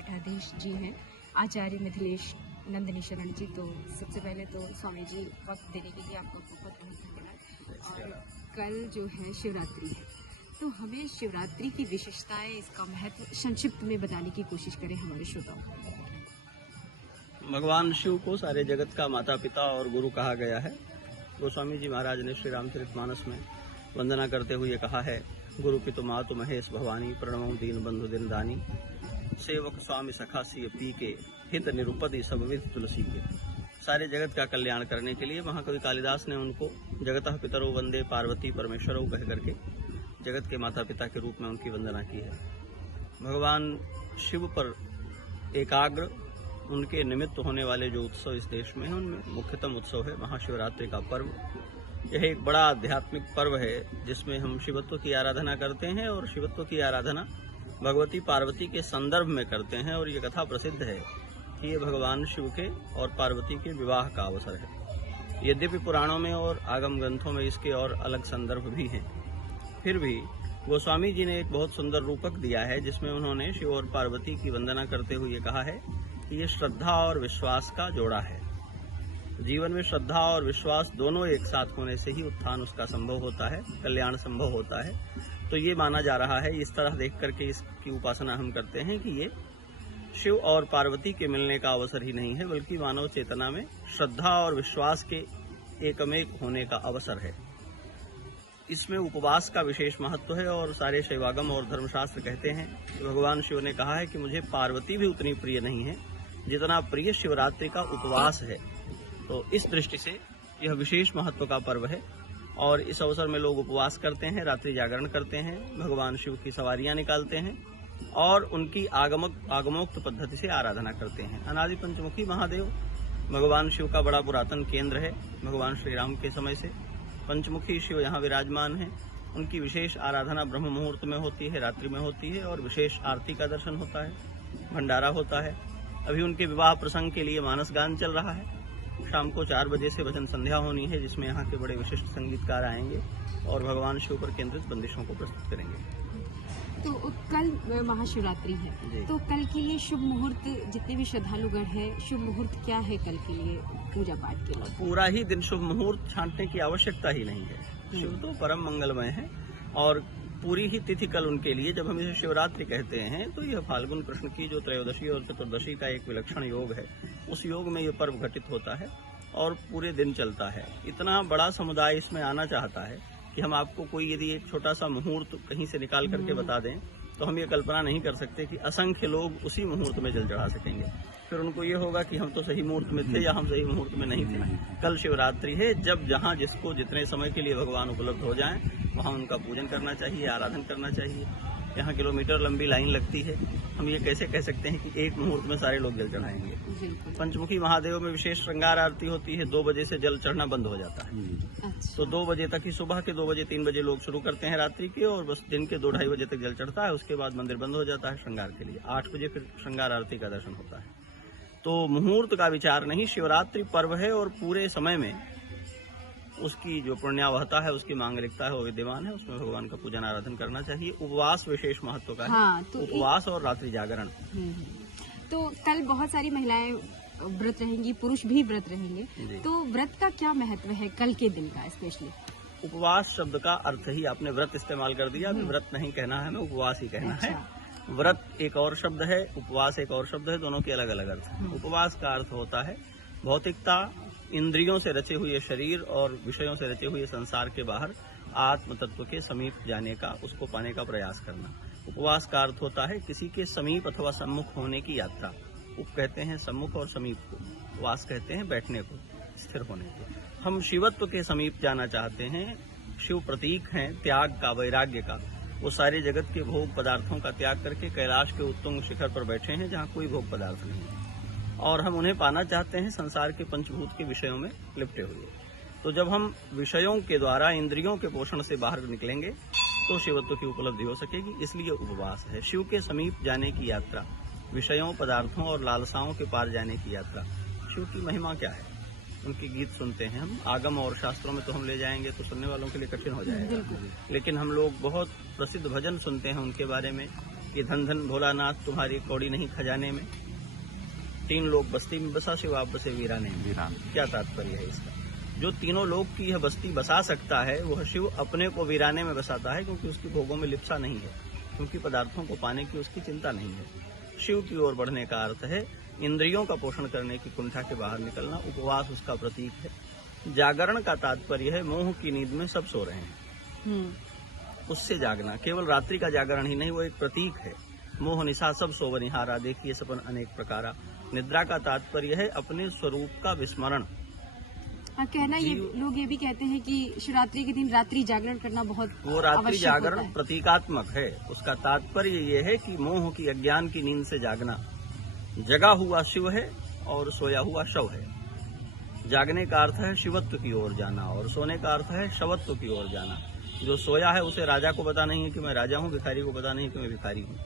पीठाधीश जी हैं आचार्य मिथिलेश नंदिनी शरण जी। तो सबसे पहले तो स्वामी जी वक्त देने के लिए आपका बहुत बहुत धन्यवाद। और कल जो है शिवरात्रि है, तो हमें शिवरात्रि की विशेषताएं, इसका महत्व संक्षिप्त में बताने की कोशिश करें हमारे श्रोताओं को। भगवान शिव को सारे जगत का माता पिता और गुरु कहा गया है। गोस्वामी जी महाराज ने श्री रामचरितमानस में वंदना करते हुए कहा है, गुरु पितु मातु महेश भवानी, प्रणमो दीन बंधु दिन दानी, सेवक स्वामी सखा सिय पी के, हित निरुपति सब विध तुलसी के। सारे जगत का कल्याण करने के लिए महाकवि कालिदास ने उनको जगतः पितरो वंदे पार्वती परमेश्वरों कह करके जगत के माता पिता के रूप में उनकी वंदना की है। भगवान शिव पर एकाग्र उनके निमित्त होने वाले जो उत्सव इस देश में हैं, उनमें मुख्यतम उत्सव है महाशिवरात्रि का पर्व। यह एक बड़ा आध्यात्मिक पर्व है जिसमें हम शिवत्व की आराधना करते हैं और शिवत्व की आराधना भगवती पार्वती के संदर्भ में करते हैं। और ये कथा प्रसिद्ध है कि ये भगवान शिव के और पार्वती के विवाह का अवसर है। यद्यपि पुराणों में और आगम ग्रंथों में इसके और अलग संदर्भ भी हैं, फिर भी गोस्वामी जी ने एक बहुत सुंदर रूपक दिया है जिसमें उन्होंने शिव और पार्वती की वंदना करते हुए कहा है कि ये श्रद्धा और विश्वास का जोड़ा है। जीवन में श्रद्धा और विश्वास दोनों एक साथ होने से ही उत्थान उसका संभव होता है, कल्याण संभव होता है। तो ये माना जा रहा है, इस तरह देख करके इसकी उपासना हम करते हैं कि ये शिव और पार्वती के मिलने का अवसर ही नहीं है, बल्कि मानव चेतना में श्रद्धा और विश्वास के एकमेक होने का अवसर है। इसमें उपवास का विशेष महत्व है और सारे शैवागम और धर्मशास्त्र कहते हैं कि भगवान शिव ने कहा है कि मुझे पार्वती भी उतनी प्रिय नहीं है जितना प्रिय शिवरात्रि का उपवास है। तो इस दृष्टि से यह विशेष महत्व का पर्व है और इस अवसर में लोग उपवास करते हैं, रात्रि जागरण करते हैं, भगवान शिव की सवारियां निकालते हैं और उनकी आगमोक्त पद्धति से आराधना करते हैं। अनादि पंचमुखी महादेव भगवान शिव का बड़ा पुरातन केंद्र है। भगवान श्री राम के समय से पंचमुखी शिव यहाँ विराजमान हैं। उनकी विशेष आराधना ब्रह्म मुहूर्त में होती है, रात्रि में होती है और विशेष आरती का दर्शन होता है, भंडारा होता है। अभी उनके विवाह प्रसंग के लिए मानस गान चल रहा है। शाम को 4 बजे से भजन संध्या होनी है जिसमें यहाँ के बड़े विशिष्ट संगीतकार आएंगे और भगवान शिव पर केंद्रित बंदिशों को प्रस्तुत करेंगे। तो कल महाशिवरात्रि है, तो कल के लिए शुभ मुहूर्त, जितने भी श्रद्धालुगण हैं, शुभ मुहूर्त क्या है कल के लिए पूजा पाठ के लिए? पूरा ही दिन शुभ मुहूर्त छांटने की आवश्यकता ही नहीं है। शिव तो परम मंगलमय है और पूरी ही तिथि कल उनके लिए। जब हम इसे शिवरात्रि कहते हैं तो यह फाल्गुन कृष्ण की जो त्रयोदशी और चतुर्दशी का एक विलक्षण योग है, उस योग में यह पर्व घटित होता है और पूरे दिन चलता है। इतना बड़ा समुदाय इसमें आना चाहता है कि हम आपको कोई यदि एक छोटा सा मुहूर्त कहीं से निकाल करके बता दें तो हम ये कल्पना नहीं कर सकते कि असंख्य लोग उसी मुहूर्त में जल चढ़ा सकेंगे। फिर उनको ये होगा कि हम तो सही मुहूर्त में थे या हम सही मुहूर्त में नहीं थे। कल शिवरात्रि है, जब जहाँ जिसको जितने समय के लिए भगवान उपलब्ध हो जाएं वहाँ उनका पूजन करना चाहिए, आराधन करना चाहिए। यहाँ किलोमीटर लंबी लाइन लगती है, हम ये कैसे कह सकते हैं कि एक मुहूर्त में सारे लोग जल चढ़ाएंगे। पंचमुखी महादेव में विशेष श्रृंगार आरती होती है, 2 बजे से जल चढ़ना बंद हो जाता है। तो 2 बजे तक ही, सुबह के 2 बजे 3 बजे लोग शुरू करते हैं रात्रि के और बस दिन के 2-2:30 बजे तक जल चढ़ता है। उसके बाद मंदिर बंद हो जाता है श्रृंगार के लिए। 8 बजे फिर श्रृंगार आरती का दर्शन होता है। तो मुहूर्त का विचार नहीं, शिवरात्रि पर्व है और पूरे समय में उसकी जो पुण्यावहता है, उसकी मांगलिकता है वो विद्यमान है। उसमें भगवान का पूजन आराधन करना चाहिए। उपवास विशेष महत्व का है। हाँ, तो उपवास और रात्रि जागरण। तो कल बहुत सारी महिलाएं व्रत रहेंगी, पुरुष भी व्रत रहेंगे, तो व्रत का क्या महत्व है कल के दिन का स्पेशली? उपवास शब्द का अर्थ ही आपने व्रत इस्तेमाल कर दिया। व्रत नहीं कहना है, हमें उपवास ही कहना है। व्रत एक और शब्द है, उपवास एक और शब्द है, दोनों के अलग अलग अर्थ हैं। उपवास का अर्थ होता है भौतिकता, इंद्रियों से रचे हुए शरीर और विषयों से रचे हुए संसार के बाहर आत्म तत्व के समीप जाने का, उसको पाने का प्रयास करना। उपवास का अर्थ होता है किसी के समीप अथवा सम्मुख होने की यात्रा। उप कहते हैं सम्मुख और समीप को, वास कहते हैं बैठने को, स्थिर होने को। हम शिवत्व के समीप जाना चाहते हैं। शिव प्रतीक हैं त्याग का, वैराग्य का। वो सारे जगत के भोग पदार्थों का त्याग करके कैलाश के उत्तुंग शिखर पर बैठे हैं जहाँ कोई भोग पदार्थ नहीं है और हम उन्हें पाना चाहते हैं संसार के पंचभूत के विषयों में लिपटे हुए। तो जब हम विषयों के द्वारा इंद्रियों के पोषण से बाहर निकलेंगे तो शिवत्व की उपलब्धि हो सकेगी। इसलिए उपवास है, शिव के समीप जाने की यात्रा, विषयों, पदार्थों और लालसाओं के पार जाने की यात्रा। शिव की महिमा क्या है, उनके गीत सुनते हैं हम। आगम और शास्त्रों में तो हम ले जाएंगे तो सुनने वालों के लिए कठिन हो जाएगा, लेकिन हम लोग बहुत प्रसिद्ध भजन सुनते हैं उनके बारे में। कि धन धन भोलानाथ तुम्हारी कौड़ी नहीं खजाने में, 3 लोग बस्ती में बसा शिव आप बसे वीराने में। क्या तात्पर्य है इसका? जो तीनों लोग की यह बस्ती बसा सकता है वह शिव अपने को वीराने में बसाता है, क्योंकि उसकी भोगों में लिप्सा नहीं है, क्योंकि पदार्थों को पाने की उसकी चिंता नहीं है। शिव की ओर बढ़ने का अर्थ है इंद्रियों का पोषण करने की कुंठा के बाहर निकलना, उपवास उसका प्रतीक है। जागरण का तात्पर्य है मोह की नींद में सब सो रहे हैं, उससे जागना। केवल रात्रि का जागरण ही नहीं, वो एक प्रतीक है। मोह निशा सब सोवनिहारा, देखिए सपन अनेक प्रकारा। निद्रा का तात्पर्य है अपने स्वरूप का विस्मरण। कहना ये लोग ये भी कहते हैं कि शिवरात्रि के दिन रात्रि जागरण करना बहुत वो रात्रि आवश्यक जागरण होता है। प्रतीकात्मक है। उसका तात्पर्य ये है कि मोह की अज्ञान की नींद से जागना। जगा हुआ शिव है और सोया हुआ शव है। जागने का अर्थ है शिवत्व की ओर जाना और सोने का अर्थ है शवत्व की ओर जाना। जो सोया है उसे राजा को पता नहीं है कि मैं राजा हूँ, भिखारी को पता नहीं है कि मैं भिखारी हूँ।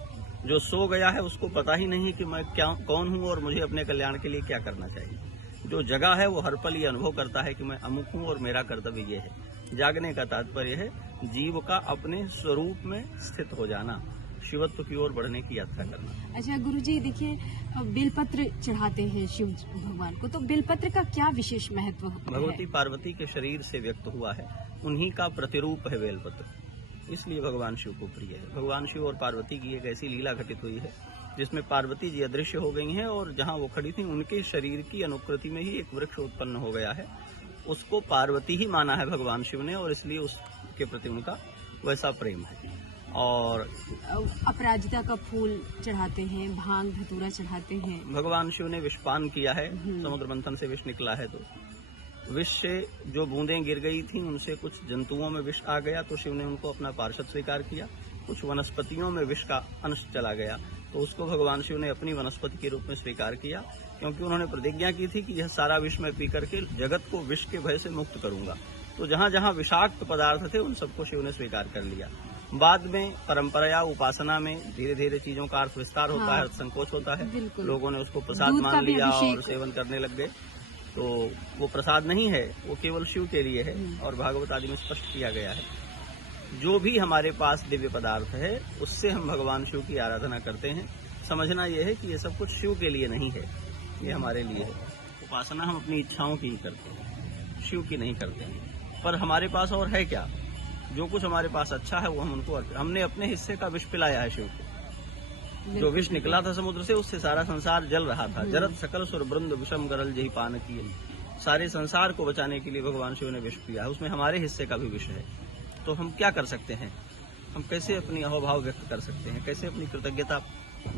जो सो गया है उसको पता ही नहीं है कि मैं कौन हूँ और मुझे अपने कल्याण के लिए क्या करना चाहिए। जो जगा है वो हर पल ये अनुभव करता है कि मैं अमुक हूँ और मेरा कर्तव्य ये है। जागने का तात्पर्य है जीव का अपने स्वरूप में स्थित हो जाना, शिवत्व की ओर बढ़ने की यात्रा करना। अच्छा गुरुजी, देखिए बेलपत्र चढ़ाते हैं शिव भगवान को, तो बेलपत्र का क्या विशेष महत्व है? भगवती पार्वती के शरीर से व्यक्त हुआ है, उन्हीं का प्रतिरूप है बेलपत्र, इसलिए भगवान शिव को प्रिय है। भगवान शिव और पार्वती की एक ऐसी लीला घटित हुई है जिसमें पार्वती जी अदृश्य हो गई हैं और जहां वो खड़ी थी उनके शरीर की अनुकृति में ही एक वृक्ष उत्पन्न हो गया है। उसको पार्वती ही माना है भगवान शिव ने और इसलिए उसके प्रति उनका वैसा प्रेम है। और अपराजिता का फूल चढ़ाते हैं, भांग धतूरा चढ़ाते हैं। भगवान शिव ने विषपान किया है, समुद्र मंथन से विष निकला है, तो विष से जो बूंदें गिर गई थी उनसे कुछ जंतुओं में विष आ गया, तो शिव ने उनको अपना पार्षद स्वीकार किया। कुछ वनस्पतियों में विष का अंश चला गया तो उसको भगवान शिव ने अपनी वनस्पति के रूप में स्वीकार किया, क्योंकि उन्होंने प्रतिज्ञा की थी कि यह सारा विष मैं पी करके जगत को विष के भय से मुक्त करूंगा। तो जहां जहां विषाक्त पदार्थ थे उन सबको शिव ने स्वीकार कर लिया। बाद में परंपरा उपासना में धीरे धीरे चीजों का अर्थ विस्तार होता है, संकोच होता है, लोगों ने उसको प्रसाद मान लिया और सेवन करने लग गए। तो वो प्रसाद नहीं है, वो केवल शिव के लिए है और भागवत आदि में स्पष्ट किया गया है। जो भी हमारे पास दिव्य पदार्थ है उससे हम भगवान शिव की आराधना करते हैं। समझना यह है कि ये सब कुछ शिव के लिए नहीं है, ये हमारे लिए है। उपासना हम अपनी इच्छाओं की ही करते हैं, शिव की नहीं करते हैं। पर हमारे पास और है क्या? जो कुछ हमारे पास अच्छा है वो हम उनको हमने अपने हिस्से का विष पिलाया है शिव को। जो विष निकला था समुद्र से उससे सारा संसार जल रहा था। जरत सकल सुर वृंद विषम गरल जही पान किए। सारे संसार को बचाने के लिए भगवान शिव ने विष पिया है, उसमें हमारे हिस्से का भी विष है। तो हम क्या कर सकते हैं? हम कैसे अपनी अहोभाव व्यक्त कर सकते हैं? कैसे अपनी कृतज्ञता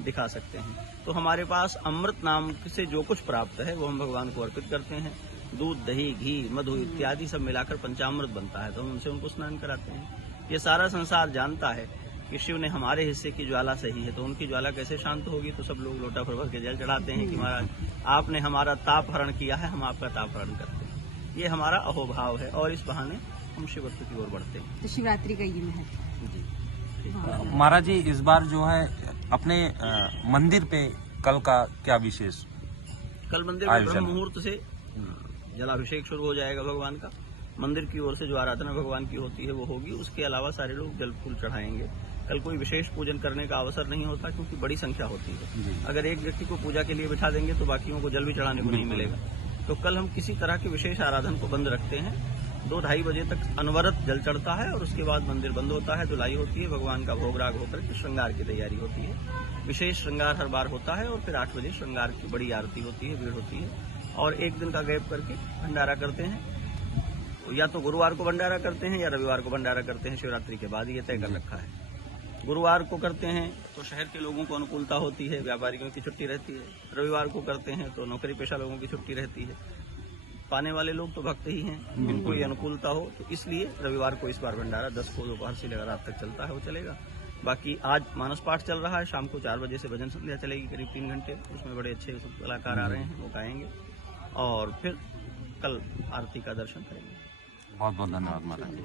दिखा सकते हैं? तो हमारे पास अमृत नाम से जो कुछ प्राप्त है वो हम भगवान को अर्पित करते हैं। दूध, दही, घी, मधु इत्यादि सब मिलाकर पंचामृत बनता है, तो हम उनसे उनको स्नान कराते हैं। ये सारा संसार जानता है कि शिव ने हमारे हिस्से की ज्वाला सही है, तो उनकी ज्वाला कैसे शांत होगी? तो सब लोग लोटा भर के जल चढ़ाते हैं कि महाराज आपने हमारा ताप हरण किया है, हम आपका ताप हरण करते हैं। ये हमारा अहोभाव है और इस बहाने हम शिवत्व की ओर बढ़ते हैं। तो शिवरात्रि का ये महत्व जी। महाराज जी, इस बार जो है अपने मंदिर पे कल का क्या विशेष? कल मंदिर में ब्रह्म मुहूर्त से जलाभिषेक शुरू हो जाएगा भगवान का। मंदिर की ओर से जो आराधना भगवान की होती है वो होगी। उसके अलावा सारे लोग जल फूल चढ़ाएंगे। कल कोई विशेष पूजन करने का अवसर नहीं होता क्योंकि बड़ी संख्या होती है। अगर एक व्यक्ति को पूजा के लिए बिठा देंगे तो बाकियों को जल भी चढ़ाने को नहीं मिलेगा। तो कल हम किसी तरह के विशेष आराधन को बंद रखते हैं। 2-2:30 बजे तक अनवरत जल चढ़ता है और उसके बाद मंदिर बंद होता है, धुलाई होती है, भगवान का भोग राग होकर के श्रृंगार की तैयारी होती है। विशेष श्रृंगार हर बार होता है और फिर 8 बजे श्रृंगार की बड़ी आरती होती है, भीड़ होती है और एक दिन का गैप करके भंडारा करते हैं। या तो गुरुवार को भंडारा करते हैं या रविवार को भंडारा करते हैं। शिवरात्रि के बाद ये तय कर रखा है। गुरुवार को करते हैं तो शहर के लोगों को अनुकूलता होती है, व्यापारियों की छुट्टी रहती है। रविवार को करते हैं तो नौकरी पेशा लोगों की छुट्टी रहती है। पाने वाले लोग तो भक्त ही हैं, उनको ये अनुकूलता हो, तो इसलिए रविवार को इस बार भंडारा 10 को दोपहर से लेकर रात तक चलता है, वो चलेगा। बाकी आज मानस पाठ चल रहा है, शाम को 4 बजे से भजन संध्या चलेगी करीब 3 घंटे। उसमें बड़े अच्छे कलाकार आ रहे हैं, वो गाएंगे और फिर कल आरती का दर्शन करेंगे। बहुत बहुत धन्यवाद महाराज जी।